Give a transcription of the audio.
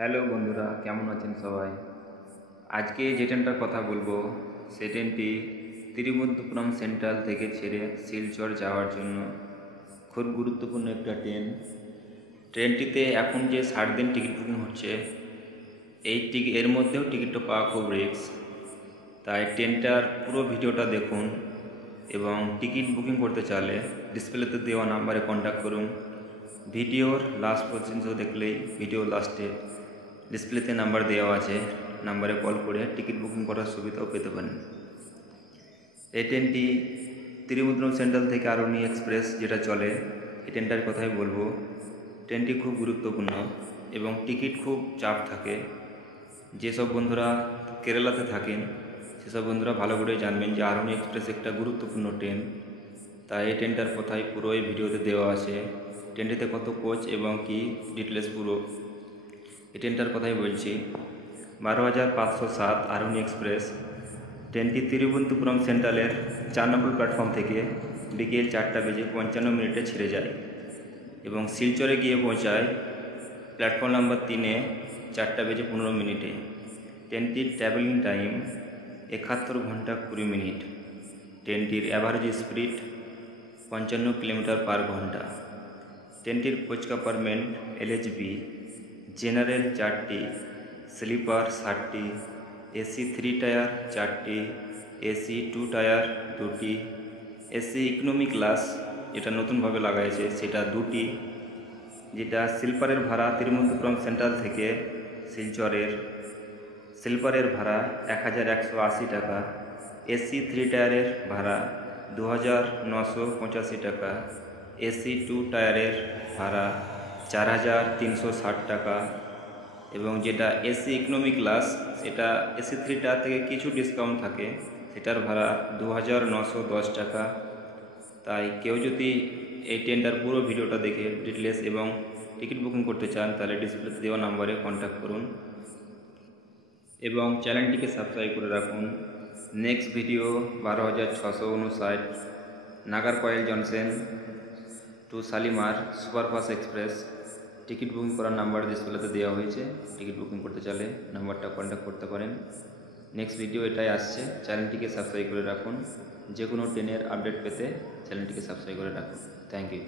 Hello বন্ধুরা, কেমন আছেন সবাই? আজকে যে ট্রেনটার কথা বলবো সেই ট্রেনটি তিরুবনন্তপুরম সেন্ট্রাল থেকে ছেড়ে শিলচর যাওয়ার জন্য খুব গুরুত্বপূর্ণ একটা ট্রেন। ট্রেনটিতে এখন যে 60 দিন টিকিট বুকিং হচ্ছে, এর মধ্যেও টিকিটটা পাওয়া খুব রিস্ক। তাই ট্রেনটার পুরো ভিডিওটা দেখুন এবং টিকিট বুকিং করতে চাইলে ডিসপ্লেতে দেওয়া নাম্বারে কন্ট্যাক্ট করুন। ভিডিওর লাস্ট পর্যন্ত দেখলেই ভিডিও লাস্টে ডিসপ্লেতে নাম্বার দেওয়া আছে, নাম্বারে কল করে টিকিট বুকিং করার সুবিধাও পেতে পারেন। এই ট্রেনটি তিরুবনন্তপুরম সেন্ট্রাল থেকে আরোহী এক্সপ্রেস যেটা চলে, এই ট্রেনটার কথাই বলবো। ট্রেনটি খুব গুরুত্বপূর্ণ এবং টিকিট খুব চাপ থাকে। যেসব বন্ধুরা কেরালাতে থাকেন সেসব বন্ধুরা ভালো করে জানবেন যে আরোহী এক্সপ্রেস একটা গুরুত্বপূর্ণ ট্রেন। তাই এই ট্রেনটার কথাই পুরো এই ভিডিওতে দেওয়া আছে। ট্রেনটিতে কত কোচ এবং কি ডিটেলস পুরো এই ট্রেনটার কথাই বলছি। 12,507 আরোহী এক্সপ্রেস ট্রেনটি তিরুবনন্তপুরম সেন্ট্রালের 4 নম্বর প্ল্যাটফর্ম থেকে বিকেল 4:55 ছেড়ে যায় এবং শিলচরে গিয়ে পৌঁছায় প্ল্যাটফর্ম নাম্বার 3-এ 4:15। ট্রেনটির ট্রাভেলিং টাইম 71 ঘন্টা 20 মিনিট। ট্রেনটির অ্যাভারেজ স্পিড 55 কিলোমিটার/ঘন্টা। ট্রেনটির কোচ কম্পার্টমেন্ট LHB, জেনারেল 4টি, স্লিপার 7টি, AC 3 টায়ার 4টি, AC 2 টায়ার 2টি, AC ইকোনমি ক্লাস যেটা নতুনভাবে লাগাইছে সেটা 2টি। যেটা স্লিপারের ভাড়া তিরুবনন্তপুরম সেন্ট্রাল থেকে শিলচরের স্লিপারের ভাড়া 1,180 টাকা, AC 3 টায়ারের ভাড়া 2,985 টাকা, AC 2 টায়ারের ভাড়া 4,360 টাকা এবং যেটা AC ইকোনমি ক্লাস সেটা AC 3 টায়ার থেকে কিছু ডিসকাউন্ট থাকে, সেটার ভাড়া 2,910 টাকা। তাই কেউ যদি এই ট্রেনটার পুরো ভিডিওটা দেখে ডিটেলস এবং টিকিট বুকিং করতে চান তাহলে ডিসপ্লেতে দেওয়া নাম্বারে কন্ট্যাক্ট করুন এবং চ্যানেলটিকে সাবস্ক্রাইব করে রাখুন। Next video 12,659 Nagercoil junction to Shalimar superfast express. Ticket booking করার নাম্বার ডিসপ্লেতে দেওয়া হয়েছে, টিকিট বুকিং করতে চাইলে নাম্বারটা কন্ট্যাক্ট করতে পারেন। নেক্সট ভিডিও এটাই আসছে, চ্যানেলটিকে সাবস্ক্রাইব করে রাখুন। যে কোনো ট্রেনের আপডেট পেতে চ্যানেলটিকে সাবস্ক্রাইব করে রাখুন। Thank you.